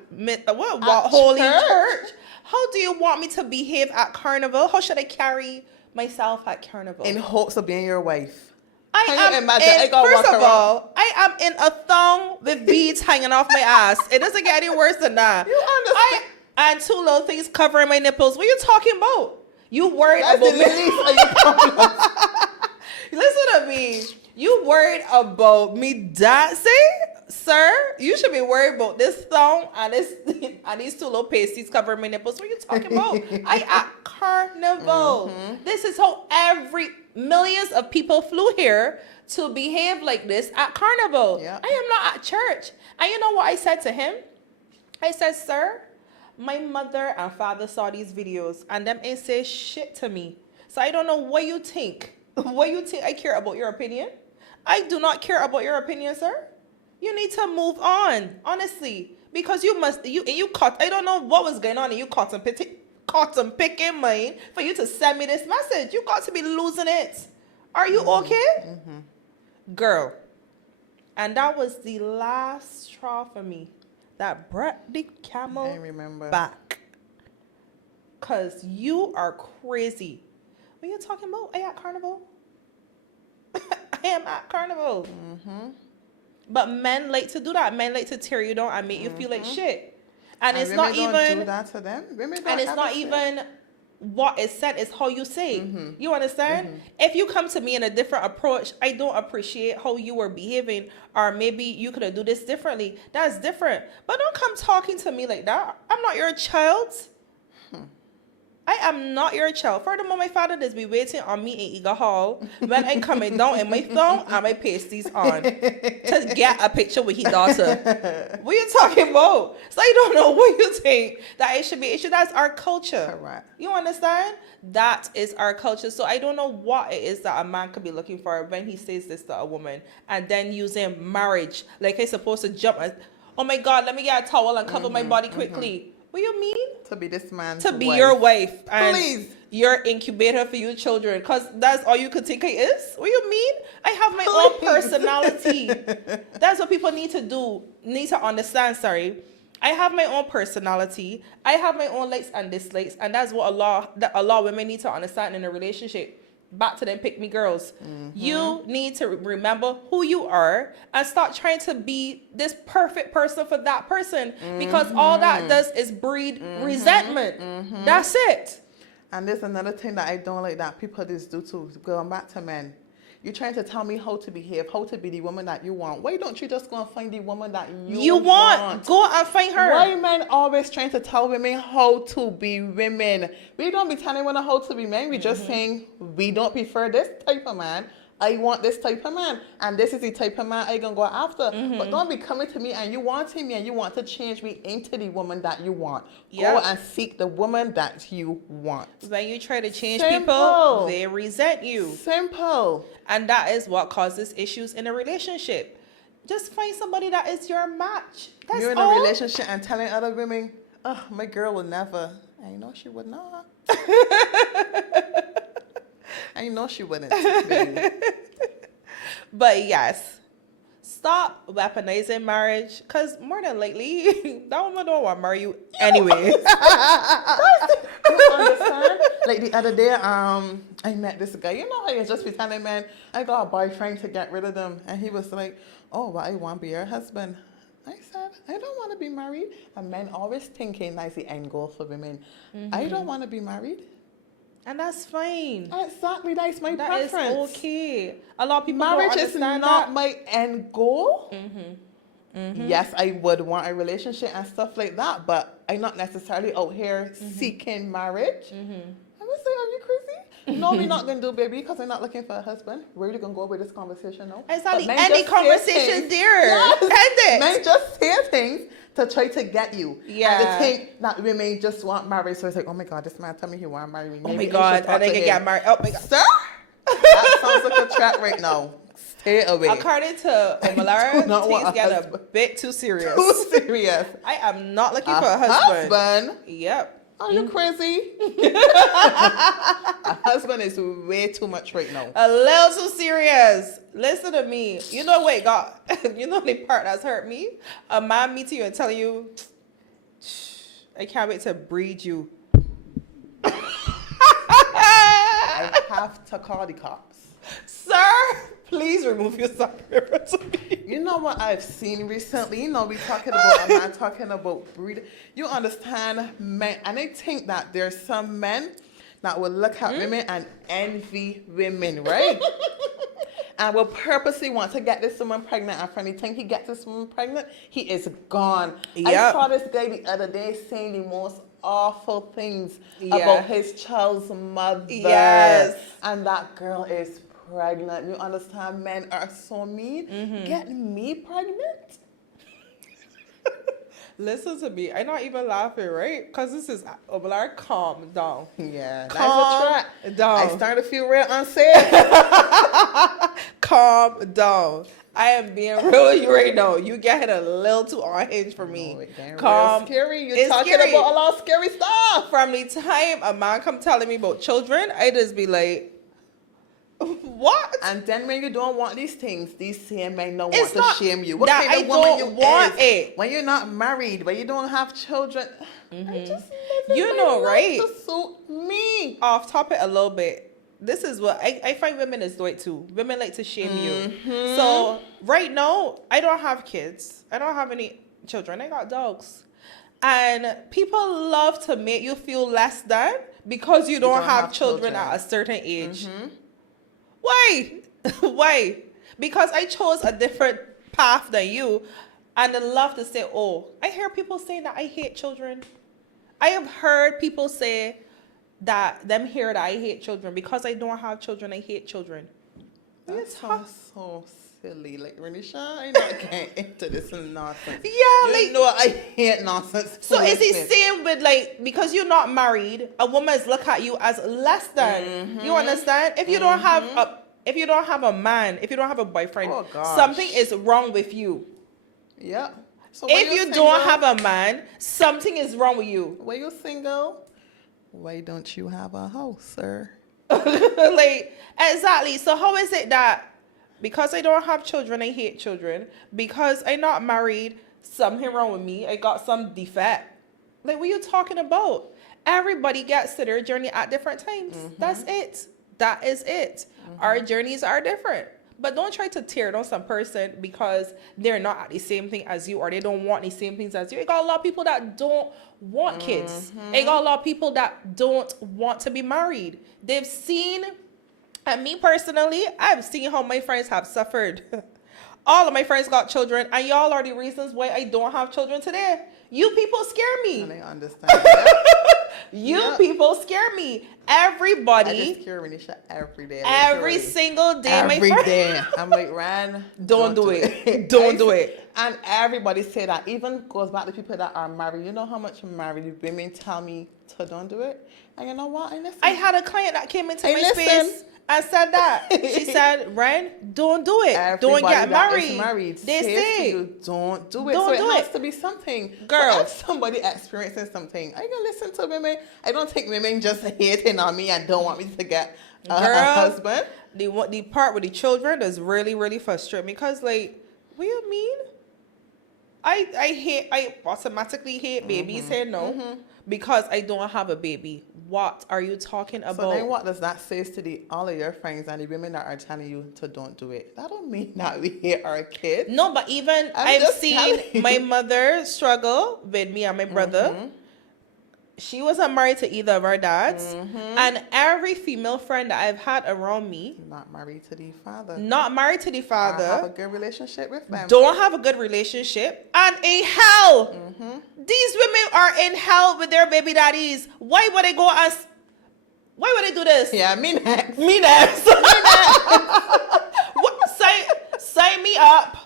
Holy Church. How do you want me to behave at Carnival? How should I carry myself at Carnival? In hopes of being your wife. First of all, I am in a thong with beads hanging off my ass. It doesn't get any worse than that. You understand? And two little things covering my nipples. What are you talking about? You worried about me? Listen to me. You worried about me dancing? Sir, you should be worried about this thong and these two little pasties covering my nipples. What are you talking about? I at Carnival. Mm-hmm. This is how millions of people flew here to behave like this at Carnival. Yeah. I am not at church. And you know what I said to him? I said, sir, my mother and father saw these videos and them ain't say shit to me. So I don't know what you think. What you think I care about your opinion? I do not care about your opinion, sir. You need to move on, honestly, because you caught. I don't know what was going on, and you caught some picking mine for you to send me this message. You got to be losing it. Are you okay, girl? And that was the last straw for me. That brought the camel back. Cause you are crazy. What are you talking about? Are you at Carnival? I am at Carnival. Mm-hmm. But men like to do that. Men like to tear you down and make you feel like shit. And it's not even do that to them. And it's not even what is said, is how you say. Mm-hmm. You understand? Mm-hmm. If you come to me in a different approach, I don't appreciate how you were behaving, or maybe you could have do this differently. That's different. But don't come talking to me like that. I'm not your child. I am not your child. Furthermore, my father does be waiting on me in Eagle Hall when I coming down in my thong and my pasties on to get a picture with his daughter. What are you talking about? So I don't know what you think that it should be issued. That's our culture. Correct. You understand? That is our culture. So I don't know what it is that a man could be looking for when he says this to a woman and then using marriage like he's supposed to jump. Oh my God, let me get a towel and cover my body quickly. What do you mean? To be this man's To be wife. your wife. And please. Your incubator for your children. Because that's all you could think it is? What do you mean? I have my own personality. That's what people need to understand, I have my own personality. I have my own likes and dislikes. And that's what a lot of women need to understand in a relationship. Back to them pick me girls. Mm-hmm. You need to remember who you are and start trying to be this perfect person for that person, because all that does is breed resentment. Mm-hmm. That's it. And there's another thing that I don't like that people just do too, going back to men. You're trying to tell me how to behave, how to be the woman that you want. Why don't you just go and find the woman that you want? Go and find her. Why men always trying to tell women how to be women? We don't be telling women how to be men. We just saying we don't prefer this type of man. I want this type of man, and this is the type of man I gonna go after. But don't be coming to me and you wanting me and you want to change me into the woman that you want. Go and seek the woman that you want. When you try to change people, they resent you. Simple. And that is what causes issues in a relationship. Just find somebody that is your match. That's You're in a relationship and telling other women, oh, my girl will never. I know she would not. I know she wouldn't. But yes, stop weaponizing marriage, because more than likely, that woman don't want to marry you anyway. You understand? Like the other day, I met this guy. You know how you just be telling man, I got a boyfriend to get rid of them. And he was like, oh, but I want to be your husband. I said, I don't want to be married. And men always thinking that's the end goal for women. I don't want to be married. And that's fine. Exactly, that's my preference. That is okay. A lot of people marriage don't is understand not that. my end goal. Yes, I would want a relationship and stuff like that, but I'm not necessarily out here seeking marriage. I'm gonna say, are you crazy? No, we're not gonna do, baby, because I'm not looking for a husband. Where are you gonna go with this conversation now? Exactly. Any conversation there. Yes. End it. Men just say things to try to get you. Yeah. And to think that women just want marriage. So it's like, oh my God, this man tell me he want to marry me. Oh my God, and they can get married. Oh my God. Sir? That sounds like a trap right now. Stay away. According to Omalara, things get a bit too serious. Too serious. I am not looking for a husband. Yep. Are you crazy? A husband is way too much right now. A little too serious. Listen to me. You know what, God? You know the part that's hurt me? A man meeting you and telling you, I can't wait to breed you. I have to call the cops. Sir, please remove yourself from me. You know what I've seen recently? You know, we talking about a man talking about breed. You understand, men, and I think that there's some men that will look at women and envy women, right? And will purposely want to get this woman pregnant, and from the time he gets this woman pregnant, he is gone. Yep. I saw this guy the other day saying the most awful things about his child's mother. Yes. And that girl is pregnant. You understand? Men are so mean. Get me pregnant? Listen to me. I'm not even laughing, right? Because this is Omalara. Calm down. Yeah, Calm that's a trap. down. I started to feel real unsafe. Calm down. I am being real with you right now. You getting a little too unhinged for me. Calm. Scary. You're talking scary. about a lot of scary stuff. From the time a man come telling me about children, I just be like, what? And then when you don't want these things, these same men don't It's want not to shame you. What that kind of I woman don't you want is? it. When you're not married, when you don't have children, I just You know, right? to suit me. Off topic a little bit. This is what I find women is do it too. Women like to shame you. So right now, I don't have kids. I don't have any children. I got dogs. And people love to make you feel less than because you don't have children at a certain age. Why? Why? Because I chose a different path than you. And I love to say, oh, I hear people saying that I hate children. I have heard people say that I hate children because I don't have children. I hate children. That sounds so silly. Like, Renisha, I'm not getting into this nonsense. Yeah, you know I hate nonsense. So is he saying with like, because you're not married, a woman is look at you as less than? You understand? If you don't have a man, if you don't have a boyfriend, something is wrong with you. Yeah. So if you don't have a man, something is wrong with you. When you're single, why don't you have a house, sir? Like, exactly. So how is it that because I don't have children, I hate children? Because I'm not married, something wrong with me? I got some defect. Like, what are you talking about? Everybody gets to their journey at different times. That's it. That is it. Our journeys are different. But don't try to tear down some person because they're not at the same thing as you or they don't want the same things as you. You got a lot of people that don't want kids. You got a lot of people that don't want to be married. They've seen, and me personally, I've seen how my friends have suffered. All of my friends got children, and y'all are the reasons why I don't have children today. You people scare me. And I understand that. You people scare me. Everybody. I just scare Renisha every day. Every single day. Every day. I'm like, Ran, don't do it. Don't do it. And everybody say that. Even goes back to people that are married. You know how much married women tell me to don't do it? And you know what? I listen. I had a client that came into my space and said that. She said, Ren, don't do it. Everybody don't get married. They say you don't do it. Don't so do it has to be something. Girl. So if somebody experiencing something, I can listen to women. I don't think women just hating on me and don't want me to get a husband. The part with the children is really, really frustrating me because, like, what do you mean? I automatically hate babies here, no. Because I don't have a baby. What are you talking about? So then what does that say to all of your friends and the women that are telling you to don't do it? That don't mean that we hate our kids. No, but even I've seen my mother struggle with me and my brother. She wasn't married to either of our dads. And every female friend that I've had around me. Not married to the father. Not married to the father. Have a good relationship with them. Don't have a good relationship. And in hell. These women are in hell with their baby daddies. Why would they go as... Why would they do this? Yeah, me next. Me next. What, sign me up.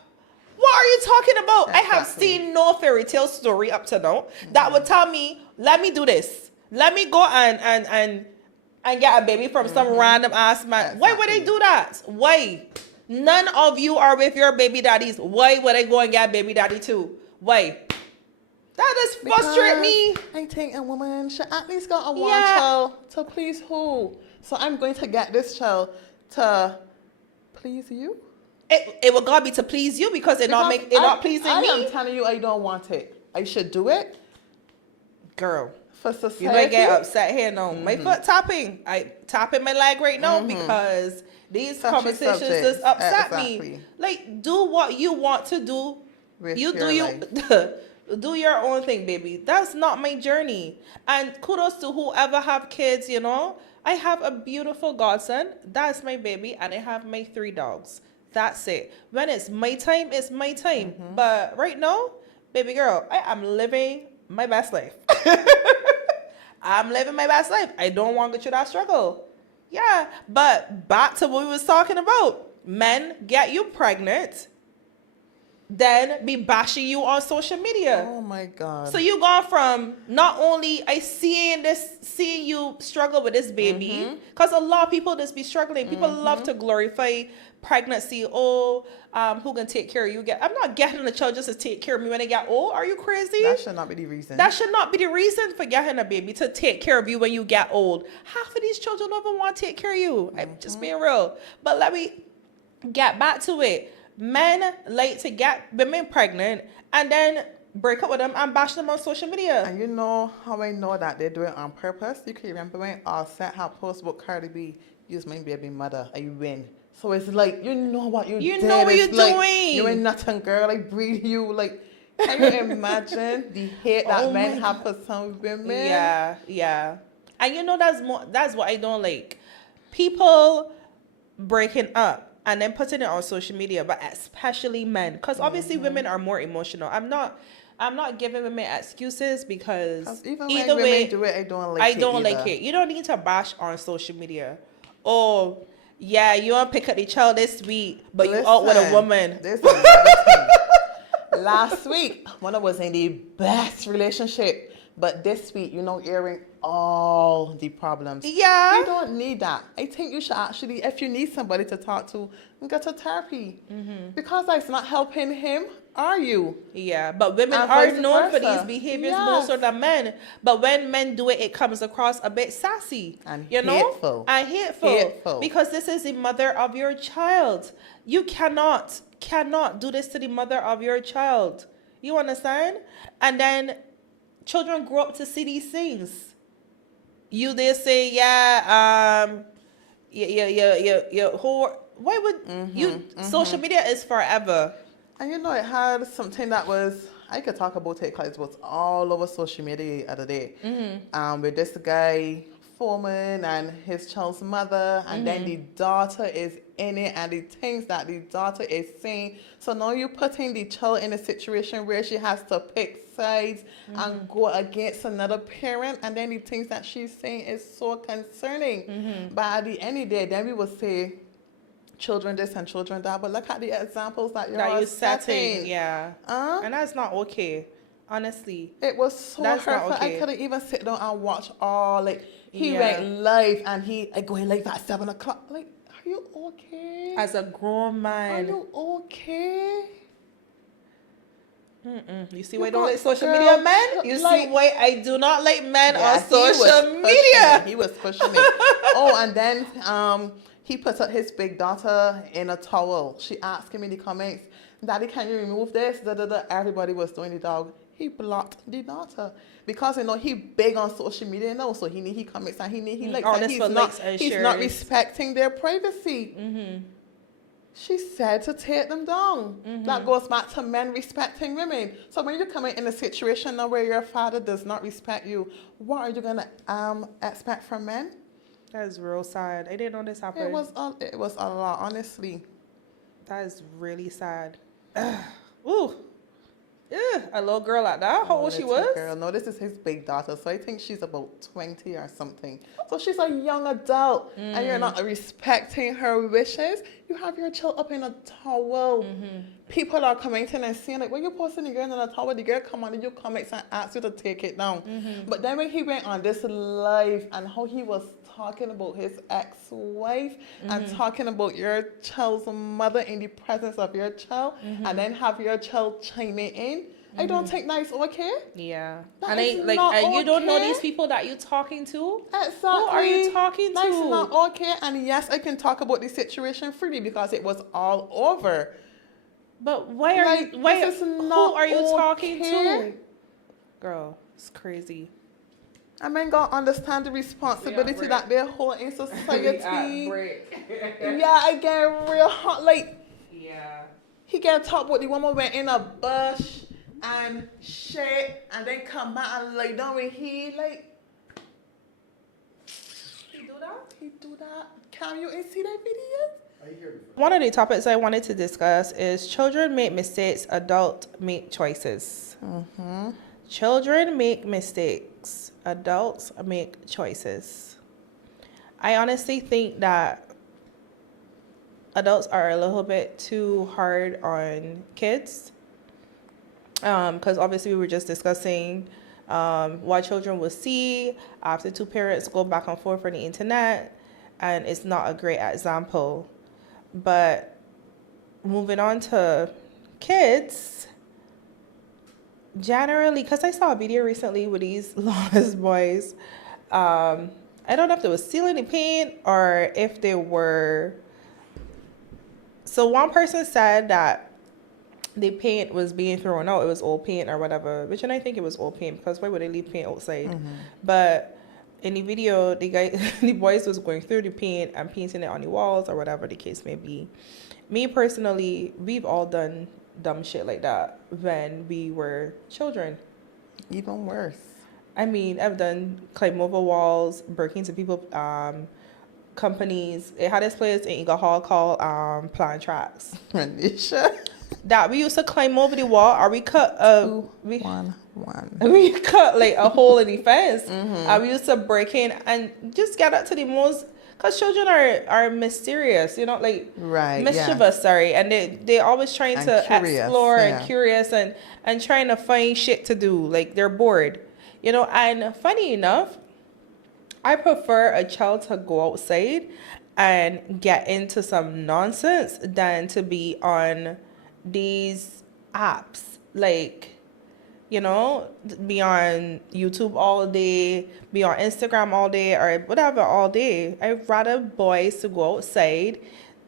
What are you talking about? Exactly. I have seen no fairy tale story up to now that would tell me, let me do this. Let me go and get a baby from some random ass man. Exactly. Why would they do that? Why? None of you are with your baby daddies. Why would I go and get a baby daddy too? Why? That just frustrates me. I think a woman should at least got a one child to please who? So I'm going to get this child to please you? It will God be to please you because it not pleasing me. I am telling you I don't want it. I should do it. Girl. For society. You might get upset here now. My foot tapping. I tapping my leg right now because these conversations just upset me. Like, do what you want to do. Do your own thing, baby. That's not my journey. And kudos to whoever have kids, you know. I have a beautiful godson. That's my baby. And I have my 3 dogs. That's it. When it's my time, it's my time. But right now, baby girl, I am living my best life. I'm living my best life. I don't want to go through that struggle. Yeah. But back to what we was talking about. Men get you pregnant, then be bashing you on social media. Oh my God. So you gone from not only seeing you struggle with this baby, because a lot of people just be struggling. People love to glorify pregnancy. Oh, who can take care of you? I'm not getting a child just to take care of me when I get old. Are you crazy? That should not be the reason. That should not be the reason for getting a baby, to take care of you when you get old. Half of these children don't even want to take care of you. I'm just being real. But let me get back to it. Men like to get women pregnant and then break up with them and bash them on social media. And you know how I know that they do it on purpose? You can remember when Offset had post about Cardi B, use my baby mother, I win. So it's like, you know what you did. You know what you're doing. You ain't nothing, girl. I breed you. Like, can you imagine the hate that men have for some women? Yeah. And you know that's what I don't like. People breaking up and then putting it on social media, but especially men, because obviously women are more emotional. I'm not giving women excuses because even either when way, women do it, I don't like it. You don't need to bash on social media. Oh, yeah, you want to pick up the child this week, but you out with a woman. This is another thing. Last week, when I was in the best relationship, but this week, airing all the problems. Yeah. You don't need that. I think you should actually, if you need somebody to talk to, go to therapy. Because that's not helping him, are you? Yeah, but women are known for these behaviors more so than men. But when men do it, it comes across a bit sassy. And hateful. And hateful. Because this is the mother of your child. You cannot do this to the mother of your child. You understand? And then children grow up to see these things. They say, why would social media is forever. And it had something that was, I could talk about it because it was all over social media the other day. With this guy, Foreman, and his child's mother, and then the daughter is in it, and the things that the daughter is saying. So now you're putting the child in a situation where she has to pick sides and go against another parent, and then the things that she's saying is so concerning. But at the end of the day, then we will say, children this and children that, but look at the examples that you're setting. Yeah. And that's not okay, honestly. It was so hurtful. Okay. I couldn't even sit down and watch all, he went live and I going live at 7 o'clock. Like, are you okay? As a grown man. Are you okay? You see why I don't like social media men? You see why I do not like men on social media? He was pushing me. And then he put up his big daughter in a towel. She asked him in the comments, Daddy, can you remove this? Everybody was doing the dog. He blocked the daughter because he big on social media now, so he comments and he likes that he's not respecting their privacy. She said to take them down. That goes back to men respecting women. So when you're coming in a situation now where your father does not respect you, what are you going to expect from men? That is real sad. I didn't know this happened. It was a lot, honestly. That is really sad. Ooh. Yeah, a little girl like that. How old she was? Girl. No, this is his big daughter, so I think she's about 20 or something. So she's a young adult, and you're not respecting her wishes. You have your child up in a towel. People are commenting and saying, like, when you're posting the girl in a towel, the girl come on and you comments and ask you to take it down. But then when he went on this live and how he was talking about his ex-wife and talking about your child's mother in the presence of your child, and then have your child chiming in, I don't think that's okay. Yeah. That and is like, not and you don't know okay. these people that you're talking to? Exactly. Who are you talking to? That's not okay. And yes, I can talk about the situation freely because it was all over. But why are Like, you? Why? this is Who not are you talking okay. to? Girl, it's crazy. I mean, God understand the responsibility that they hold in society. Yeah, I get real hot. Like, yeah, he get talk about the woman went in a bush and shit, and then come back and lay down with he like. he do that. He do that. Can you see that video? One of the topics I wanted to discuss is children make mistakes, adults make choices. Children make mistakes, adults make choices. I honestly think that adults are a little bit too hard on kids. Because obviously we were just discussing what children will see after two parents go back and forth on the internet, and it's not a great example. But moving on to kids, generally, because I saw a video recently with these lawless boys, I don't know if they were stealing the paint or if they were. So one person said that the paint was being thrown out. It was old paint or whatever, which and I think it was old paint because why would they leave paint outside? But in the video, the boys was going through the paint and painting it on the walls or whatever the case may be. Me personally, we've all done dumb shit like that when we were children. Even worse. I mean, I've done climb over walls, break into people companies. It had this place in Eagle Hall called Plant Tracks. Anisha. That we used to climb over the wall, or we cut we cut like a hole in the fence, and we used to break in and just get up to the most. Because children are mysterious, you know, like mischievous, sorry, and they always trying to explore and curious and trying to find shit to do. Like they're bored, you know. And funny enough, I prefer a child to go outside and get into some nonsense than to be on these apps, like, you know, be on YouTube all day, be on Instagram all day, or whatever all day. I'd rather boys to go outside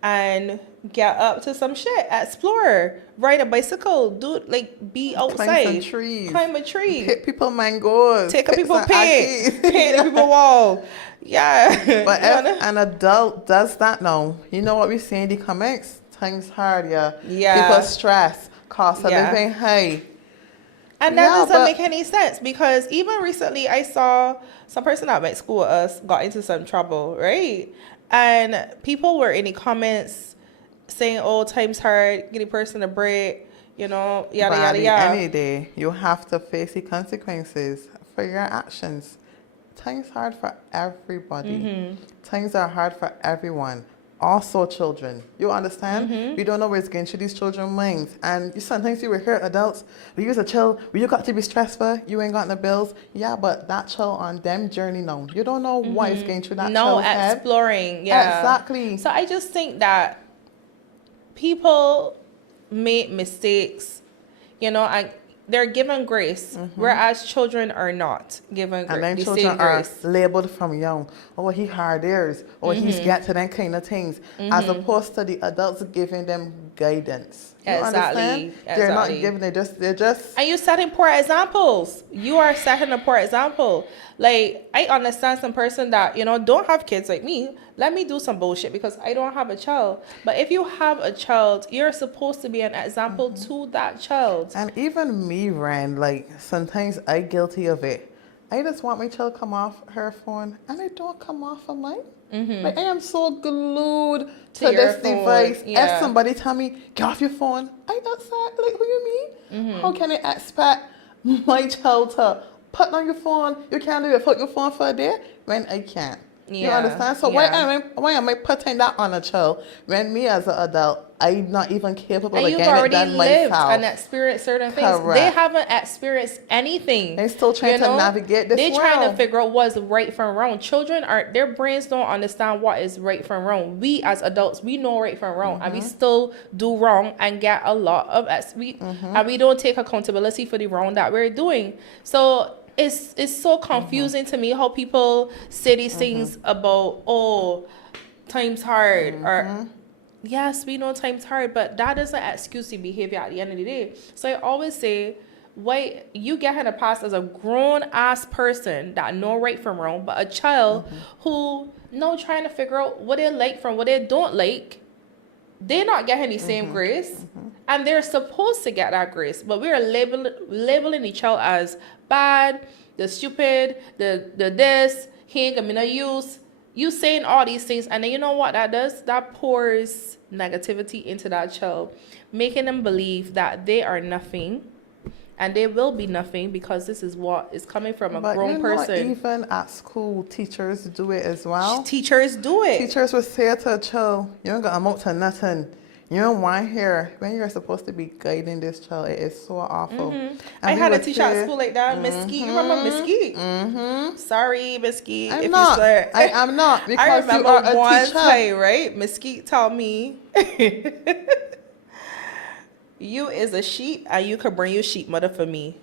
and get up to some shit, explore, ride a bicycle, do like be outside, climb a tree, hit people mangoes, take a people paint a people wall. Yeah. But if an adult does that now, you know what we see in the comments? Times hard, people stress, cost of living high. And that doesn't make any sense, because even recently I saw some person at my school with us got into some trouble, right? And people were in the comments saying, oh, times hard, give the person a break, you know, yada, yada, yada. Any day, you have to face the consequences for your actions. Times hard for everybody. Times are hard for everyone. Also children. You understand? We don't know where it's going through these children's minds. And sometimes you will hear adults, we use a child, you got to be stressful, you ain't got no bills. Yeah, but that child on them journey now. You don't know what is going through that child's head. Exploring. Yeah. Exactly. So I just think that people make mistakes, you know, and they're given grace, whereas children are not given grace. And then children are labeled from young. Oh, he hard ears. Or he's get to them kind of things. As opposed to the adults giving them guidance. You Exactly. understand? They're not giving it. They're just. And you're setting poor examples. You are setting a poor example. Like, I understand some person that, don't have kids like me. Let me do some bullshit because I don't have a child. But if you have a child, you're supposed to be an example to that child. And even me, Ren, like, sometimes I'm guilty of it. I just want my child to come off her phone, and it don't come off of mine. Like, I am so glued to this device. Yeah. If somebody tell me, get off your phone, I not sad. Like, who you mean? How can I expect my child to put on your phone? You can't do it, put your phone for a day when I can't. You understand? So why am I putting that on a child when me as an adult, I'm not even capable of getting it done myself? And you've already lived and experienced certain things. Correct. They haven't experienced anything. They're still trying to navigate this world. They're trying to figure out what's right from wrong. Children their brains don't understand what is right from wrong. We as adults, we know right from wrong, and we still do wrong and get a lot of and we don't take accountability for the wrong that we're doing. So it's so confusing to me how people say these things about, time's hard, or yes, we know time's hard, but that doesn't excuse the behavior at the end of the day. So I always say, why you get in the past as a grown ass person that know right from wrong, but a child who trying to figure out what they like from what they don't like, they're not getting the same grace, and they're supposed to get that grace, but we're labeling the child as bad, the stupid, the this, he ain't gonna use. You saying all these things, and then you know what that does? That pours negativity into that child, making them believe that they are nothing, and they will be nothing because this is what is coming from a grown person. Even at school, teachers do it as well. Teachers do it. Teachers will say to a child, "You don't got amount to nothing. You don't want here when you're supposed to be guiding this child." It is so awful. I had a teacher at school like that, Miss Skeet. You remember Miss Skeet? Sorry, Miss Skeet. I'm not. I am not, because I remember you are a one teacher. time, right? Miss Skeet told me, "You is a sheep, and you could bring your sheep mother for me."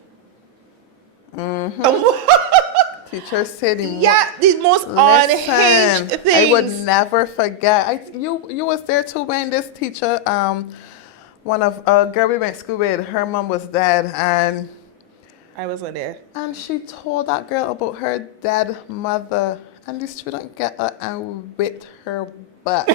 Teacher said the most unhinged things. I would never forget. You was there too when this teacher, one of a girl we went to school with, her mom was dead, and I wasn't there. And she told that girl about her dead mother, and the student got up and whipped her butt.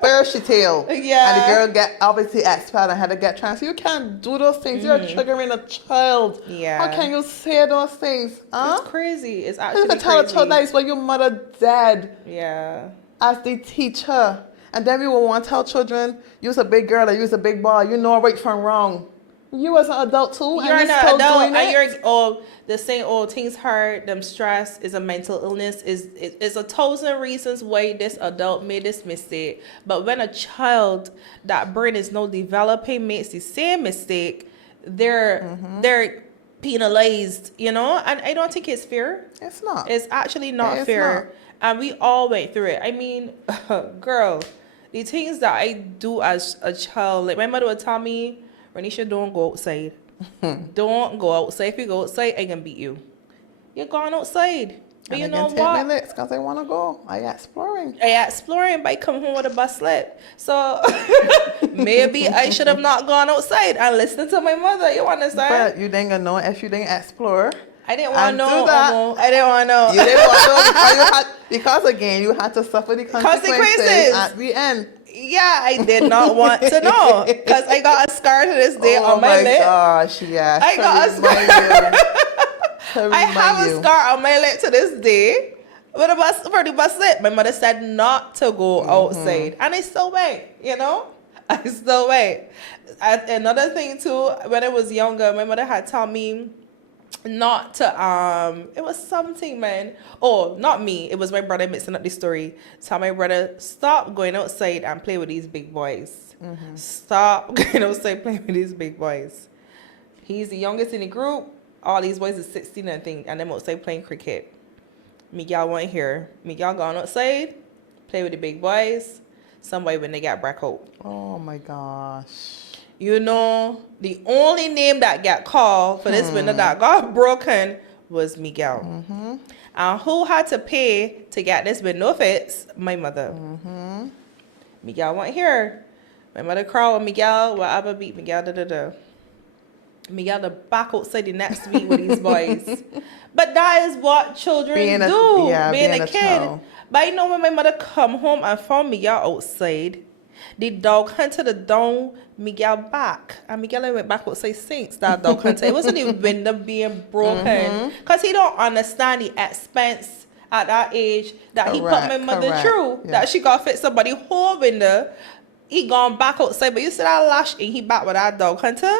Where she tail? Yeah. And the girl got obviously expelled and had to get transferred. You can't do those things. You're triggering a child. Yeah. How can you say those things? Huh? It's crazy. It's actually You can tell a child that is when your mother dead. Yeah. As the teacher. And then we will want to tell children, you're a big girl or you're a big boy. You know right from wrong. You as an adult too. You're and an still adult, doing and it. you're the saying, things hurt, them stress is a mental illness, is 1,000 reasons why this adult made this mistake. But when a child that brain is not developing makes the same mistake, they're penalized, and I don't think it's fair. It's not. It's actually not fair. And we all went through it. I mean, girl, the things that I do as a child, like my mother would tell me, Renisha, don't go outside. Don't go outside. If you go outside, I can beat you. You're going outside. But you know what? I take because I want to go. I exploring, but I come home with a bus slip. So maybe I should have not gone outside and listened to my mother. You understand? But you didn't know if you didn't explore. I didn't want to know. I didn't want to know. You didn't want to know because again, you had to suffer the consequences at the end. Yeah, I did not want to know because I got a scar to this day on my lip. Oh my gosh, yeah. I got a scar. I have a scar on my lip to this day for the bus lip. My mother said not to go outside, and I still went. I still went. Another thing too, when I was younger, my mother had told me not to it was something, man. Oh, not me, it was my brother mixing up the story. Tell my brother, stop going outside and play with these big boys. Stop going outside playing with these big boys. He's the youngest in the group. All these boys is 16 and thing, and them outside playing cricket. Miguel went here. Miguel gone outside, play with the big boys. Somebody when they got back out. Oh my gosh. The only name that got called for this window that got broken was Miguel. And who had to pay to get this window fixed? My mother. Miguel went here. My mother crawl with Miguel, while Abba beat Miguel, Miguel the back outside the next week with these boys. But that is what children do, being a kid. Child. But you know, when my mother come home and found Miguel outside, the dog hunted the down Miguel back. And Miguel went back outside since that dog hunter. It wasn't the window being broken. Because he don't understand the expense at that age that he put my mother through. Yeah. That she got to fix somebody's whole window. He gone back outside. But you see that lash and he back with that dog hunter?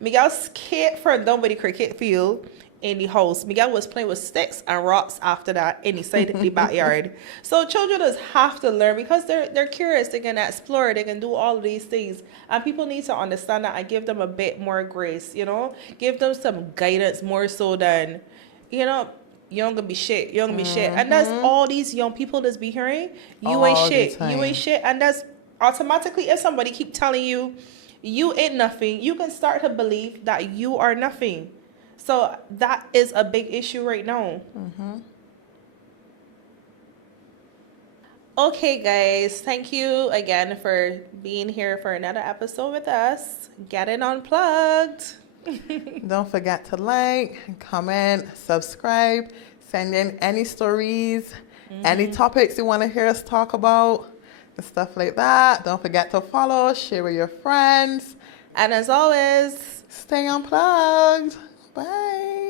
Miguel scared from down by the cricket field in the house. Miguel was playing with sticks and rocks after that inside the backyard. So children just have to learn because they're curious. They can explore. They can do all of these things. And people need to understand that and give them a bit more grace, you know? Give them some guidance more so than, you know, you don't gonna be shit. You don't gonna be shit. And that's all these young people that's be hearing. You ain't shit. You ain't shit. And that's automatically, if somebody keep telling you, you ain't nothing, you can start to believe that you are nothing. So that is a big issue right now. Okay, guys, thank you again for being here for another episode with us. Getting unplugged. Don't forget to like, comment, subscribe, send in any stories, any topics you want to hear us talk about, and stuff like that. Don't forget to follow, share with your friends. And as always, stay unplugged. Bye.